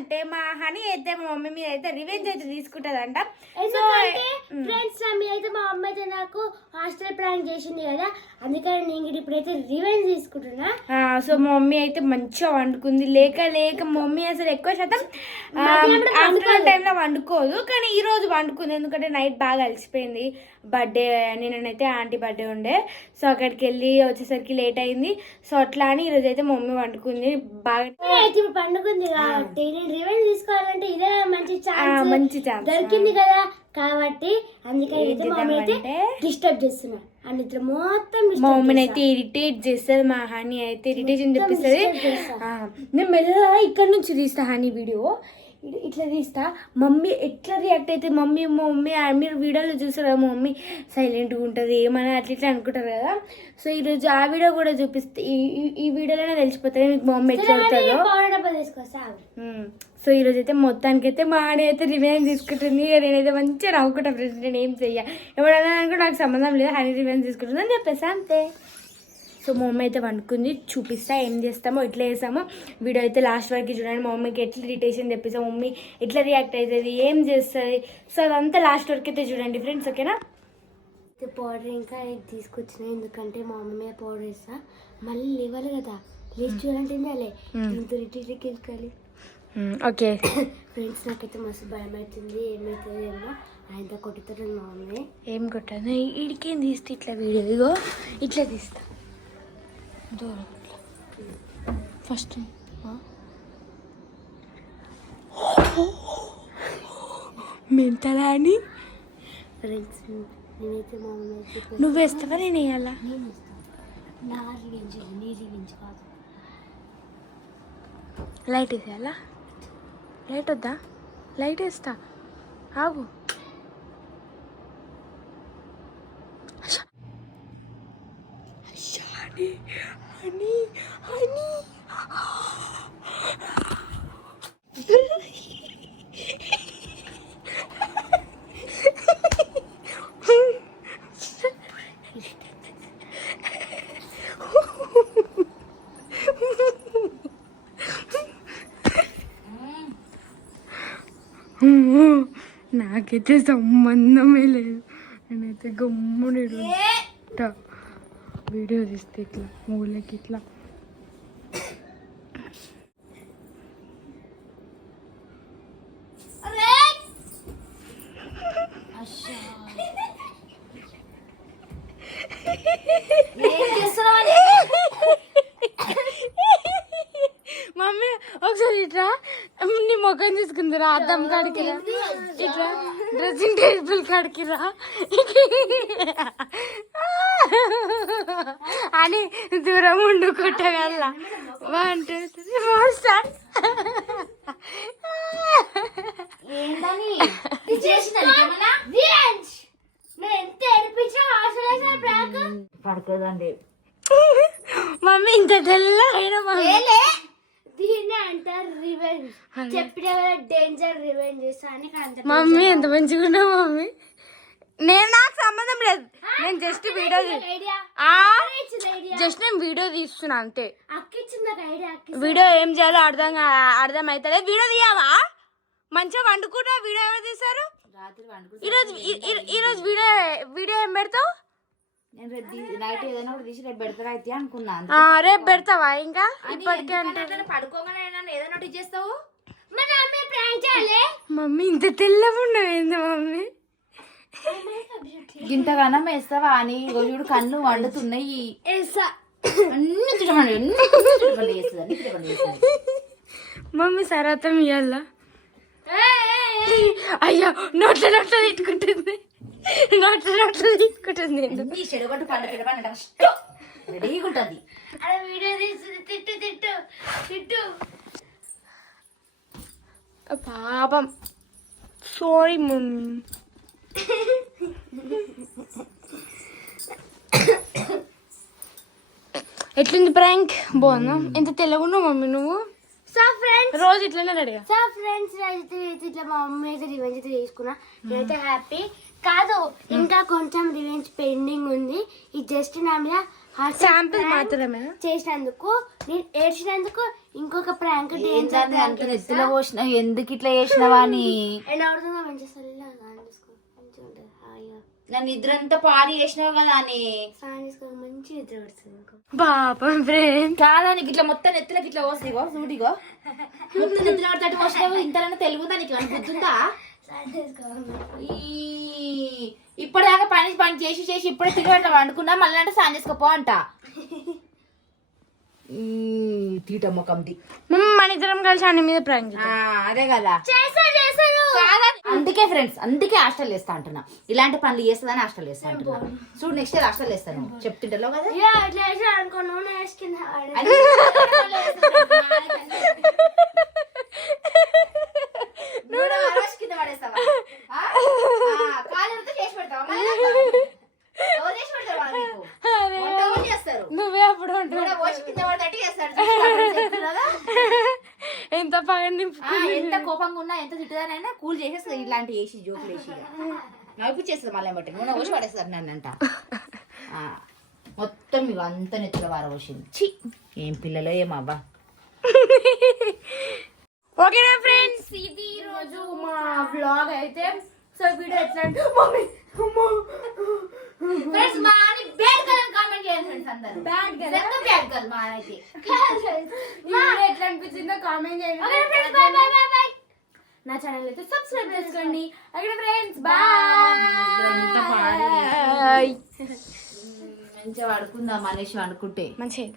ఏమైందంటే మా హనీ అయితే మా మమ్మీ మీద అయితే రివెంజ్ అయితే తీసుకుంటదంట. సో ఫ్రెండ్స్ అయితే మా అమ్మ అయితే నాకు హాస్టల్ ప్లాన్ చేసింది కదా, అందుకని నేను ఇప్పుడైతే రివెంజ్ తీసుకుంటున్నా. సో మా మమ్మీ అయితే మంచిగా వండుకుంది. లేక మా మమ్మీ అసలు ఎక్కువ శాతం ఆఫ్టర్నూన్ టైంలో వండుకోదు, కానీ ఈ రోజు వండుకుంది. ఎందుకంటే నైట్ బాగా అలసిపోయింది. బర్త్డే నేనైతే ఆంటీ బర్త్డే ఉండే, సో అక్కడికి వెళ్ళి వచ్చేసరికి లేట్ అయింది. సో అట్లా అని ఈరోజు అయితే మా మమ్మీ వండుకుంది బాగా. ఇప్పుడు పండుకుంది కాబట్టి నేను రివెంజ్ తీసుకోవాలంటే ఇదే మంచి ఛాన్స్ దొరికింది కదా కాబట్టి అందుకని డిస్టర్బ్ చేస్తున్నా. అండ్ ఇట్లా మొత్తం మా మమ్మీని అయితే ఇరిటేట్ చేస్తుంది. మా హనీ అయితే ఇరిటేషన్ తెప్పిస్తుంది. నేను మెల్లగా ఇక్కడ నుంచి తీస్తా హనీ వీడియో, ఇట్లా తీస్తా. మమ్మీ ఎట్లా రియాక్ట్ అయితే మా మమ్మీ మీరు వీడియోలో చూస్తారు కదా, మా మమ్మీ సైలెంట్గా ఉంటుంది ఏమని అట్లా ఇట్లా అనుకుంటారు కదా. సో ఈరోజు ఆ వీడియో కూడా చూపిస్తే ఈ వీడియోలోనే తెలిసిపోతుంది మీకు మా మమ్మీ ఎట్లా అవుతుందో. సో ఈరోజు అయితే మొత్తానికైతే మా ఆడి అయితే రివెంజ్ తీసుకుంటుంది. నేనైతే మంచిగా నవ్వుకుంటా ఫ్రెండ్స్. నేను ఏం చెయ్య, ఎవరైనా అనుకో నాకు సంబంధం లేదు, హనీ రివెంజ్ తీసుకుంటుంది అని చెప్పేసి అంతే. సో మా మమ్మీ అయితే వండుకుంది, చూపిస్తా ఏం చేస్తామో ఎట్లా చేస్తామో. వీడియో అయితే లాస్ట్ వరకు చూడండి. మా మమ్మీకి ఎట్లా ఇరిటేషన్ తెప్పిస్తాం, మమ్మీ ఎట్లా రియాక్ట్ అవుతుంది, ఏం చేస్తుంది. సో అదంతా లాస్ట్ వరకు అయితే చూడండి ఫ్రెండ్స్, ఓకేనా. పౌడర్ ఇంకా తీసుకొచ్చిన, ఎందుకంటే మా మమ్మీ పౌడర్ వేస్తా మళ్ళీ లేవాలి కదా, లేచి చూడాలంటే ఏం చేయాలి, దీంతో రిటీకి వెళ్ళాలి. ఓకే ఫ్రెండ్స్ నాకైతే మస్తు భయం అవుతుంది, ఏమవుతుంది ఏమో ఆయన కొట్టుతారు మా మమ్మీ. ఏం కొట్టాను ఇడికేం తీస్తే ఇట్లా వీడియో ఇగో ఇట్లా తీస్తా దూరం ఫస్ట్. మెంటలా అని ఫ్రెండ్స్ నేనైతే మా మమ్మీ నువ్వు వేస్తావా నేను వేయాలా? నా రివెంజ్ నీ రివెంజ్ కాదు. లైట్ వేసేయాలా? లైట్ వద్దా? లైట్ వేస్తా ఆగు. హనీ హనీ నాకైతే సంబంధమే లేదు. నేనైతే గమ్ముని వీడియో తీస్తే ఇట్లా మూలకి ఇట్లా మమ్మీ ఒకసారి ఇట్లా నీ ముఖం తీసుకుందిరా, అద్దం కాడికి రా, ఇట్లా డ్రెస్సింగ్ టేబుల్ కాడికి రా అని దూరం ఉండు కొట్టగల బాగుంటుంది. పడుకోదండి మమ్మీ ఇంత తెల్ల అయినా దీన్ని అంటారు రివెంజ్. చెప్పిన డేంజర్ రివెంజ్ చేస్తా అని. మమ్మీ ఎంత మంచిగా ఉన్నావు మమ్మీ. నాకు సంబంధం లేదు, నేను జస్ట్ వీడియో తీస్తున్నా అంతే. వీడియో ఏం చేయాలో అర్థం అవుతుంది. వీడియో తీయవా? మంచిగా వండుకుంటా. వీడియో ఎవరు తీస్తారు? ఈరోజు వీడియో ఏం పెడతావు? నైట్ ఏదైనా కూడా తీసి రేపు పెడతారా అయితే అనుకున్నా. రేపు పెడతావా? ఇంకా ఇప్పటికే అంటే పడుకోగానే ఏదైనా చేస్తావు. మమ్మీ ఇంత తెల్లగా ఉండవేంది మమ్మీ? గింతగానం వేస్తావా అని చూడు, కన్ను వండుతున్నాయి. మమ్మీ సరాతం ఇయ్యాల. అయ్యో నోట్ల తిట్టుకుంటుంది, నోట్ల తీసుకుంటుంది. చెడగొట్టు పండుగ రెడీగా ఉంటుంది. పాపం సారీ మమ్మీ. ఎట్లుంది ప్రాంక్? బాగున్నా? ఎంత తెల్లగున్నావు మమ్మీ నువ్వు. సో ఫ్రెండ్స్ రోజు ఇట్లనే రెడీగా. సో ఫ్రెండ్స్ అయితే ఇట్లా మా మమ్మీ అయితే రివెంజ్ అయితే తీసుకున్నా. నేనైతే హ్యాపీ కాదు, ఇంకా కొంచెం రివెంజ్ పెండింగ్ ఉంది. ఇది జస్ట్ నా మీద శాంపుల్ మాత్రమే చేసినందుకు, నేను ఏడ్చినందుకు ఇంకొక ప్రాంక్ ఏంటంటే అంత నెత్తిలో పోసిన ఎందుకు ఇట్లా చేసినావా అని ఎలా అవుతుందో మంచిగా చల్లగా చూసుకో, మంచిగా ఉంటుంది హాయిగా. నన్ను నిద్ర అంతా పాడి చేసినావు కదా అని స్నానం చేసుకో, మంచి నిద్ర పడుతుంది ఇంకో. పాపం ఫ్రెండ్. కాదని ఇట్లా మొత్తం నెత్తిలోకి ఇట్లా పోస్తుందిగో చూడిగో మొత్తం నెత్తిలో పడితే పోసినావు ఇంతలో తెలుగుదా నీకు అని గుర్తుందా స్నానం చేసుకోవాలి. ఇప్పటిదాకా పని చేసి చేసి ఇప్పుడే తిరిగి అట్లా వండుకున్నా మళ్ళీ అంటే స్నానం చేసుకోపో అంట తీట ముఖంది మన ఇద్దరం కలిసి అన్ని మీద ప్రాంక్ అదే కదా అందుకే ఫ్రెండ్స్ అందుకే హాస్టల్ వేస్తా అంటున్నా ఇలాంటి పనులు చేస్తుందని హాస్టల్ వేస్తా అంటున్నా చూడు నెక్స్ట్ ఇయర్ హాస్టల్ వేస్తాను చెప్తుంటలో కదా ఇట్లా చేసాను అనుకో, నూనె వేసుకుని కింద పడేస్తావా కాలు చేసి పెడతావా ఎవరు చేసి పెడతారు వాళ్ళు నీకు? వంట ఎవరు చేస్తారు నువ్వే అప్పుడు నూనె పోసి కింద పడేటట్టు చేస్తారు చూస్తున్నావా? కదా? ఎంత పగ నింపు ఎంత కోపంగా ఉన్నా ఎంత తిట్టుదానైనా కూల్ చేసేస్తుంది ఇలాంటి వేసి జోకులు వేసి నవ్వుపిచ్చేస్తుంది మళ్ళీ బట్టి నూనె పోసి పడేస్తారు నన్ను అంట మొత్తం మీకు అంత నెత్తుల వార పోసింది ఛీ ఏం పిల్లలో ఏమవ్వా ఓకేనా ఫ్రెండ్స్, ఇది ఈ రోజు మా వ్లాగ్ అయితే. సో వీడియో ఎట్లా అంటే మమ్మీ ఫ్రెండ్స్ మా అని బ్యాడ్ గర్ల్ అని కామెంట్ చేయండి ఫ్రెండ్స్ అందరూ బ్యాడ్ కదా ఎంత బ్యాడ్ గర్ల్ మా అయితే ఈ వీడియో ఎట్లా అనిపించిందో కామెంట్ చేయండి. నా ఛానల్ అయితే సబ్స్క్రైబ్ చేసుకోండి. Okay friends, bye. మంచిగా పడుకుందాం మనిషి అనుకుంటే మంచిగా